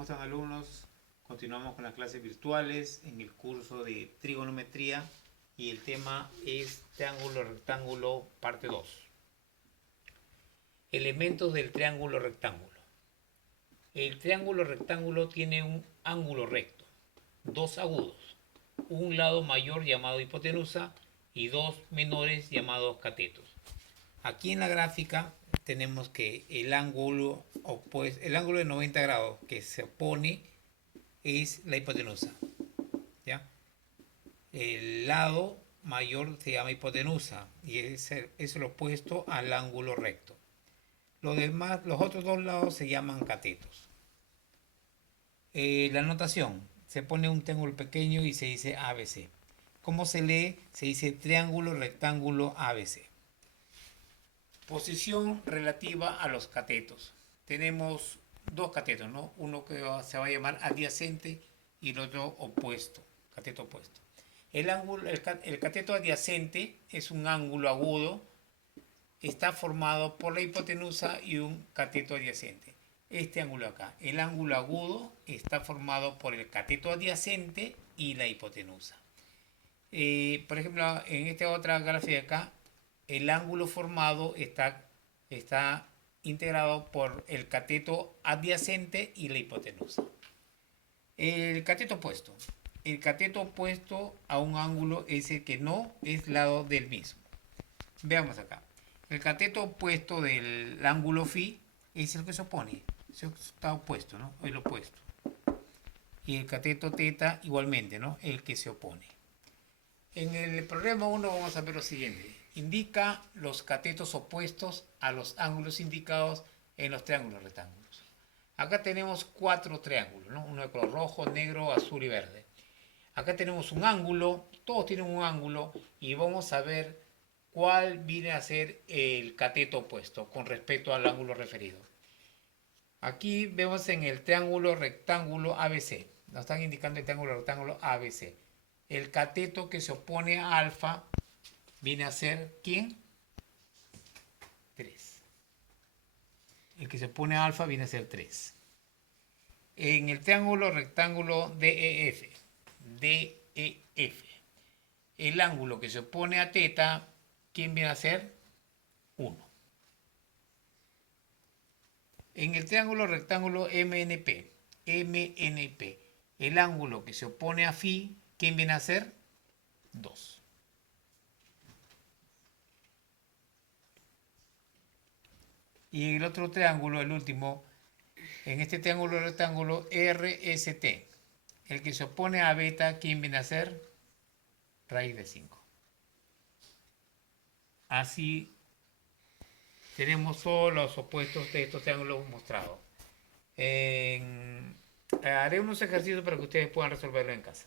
¿Cómo están, alumnos? Continuamos con las clases virtuales en el curso de trigonometría y el tema es triángulo rectángulo parte 2. Elementos del triángulo rectángulo. El triángulo rectángulo tiene un ángulo recto, dos agudos, un lado mayor llamado hipotenusa y dos menores llamados catetos. Aquí en la gráfica tenemos que el ángulo opuesto, el ángulo de 90 grados que se opone es la hipotenusa, ¿ya? El lado mayor se llama hipotenusa y es el opuesto al ángulo recto. Los otros dos lados se llaman catetos. La notación, se pone un triángulo pequeño y se dice ABC. ¿Cómo se lee? Se dice triángulo rectángulo ABC. Posición relativa a los catetos. Tenemos dos catetos, ¿no? Uno que se va a llamar adyacente y el otro opuesto, cateto opuesto. El cateto adyacente es un ángulo agudo, está formado por la hipotenusa y un cateto adyacente. Este ángulo acá, el ángulo agudo, está formado por el cateto adyacente y la hipotenusa. Por ejemplo, en esta otra gráfica acá, el ángulo formado está integrado por el cateto adyacente y la hipotenusa. El cateto opuesto. El cateto opuesto a un ángulo es el que no es lado del mismo. Veamos acá. El cateto opuesto del ángulo phi es el que se opone. Está opuesto, ¿no? El opuesto. Y el cateto teta igualmente, ¿no? El que se opone. En el problema 1 vamos a ver lo siguiente. Indica los catetos opuestos a los ángulos indicados en los triángulos rectángulos. Acá tenemos 4 triángulos, ¿no? Uno de color rojo, negro, azul y verde. Acá tenemos un ángulo, todos tienen un ángulo y vamos a ver cuál viene a ser el cateto opuesto con respecto al ángulo referido. Aquí vemos en el triángulo rectángulo ABC. Nos están indicando el triángulo rectángulo ABC. El cateto que se opone a alfa viene a ser ¿quién? 3. El que se opone a alfa viene a ser 3. En el triángulo rectángulo DEF, el ángulo que se opone a teta, ¿quién viene a ser? 1. En el triángulo rectángulo MNP, el ángulo que se opone a phi, ¿quién viene a ser? 2. Y en el otro triángulo, el último, en este triángulo rectángulo RST, el que se opone a beta, ¿quién viene a ser? Raíz de 5. Así tenemos todos los opuestos de estos triángulos mostrados. Haré unos ejercicios para que ustedes puedan resolverlo en casa.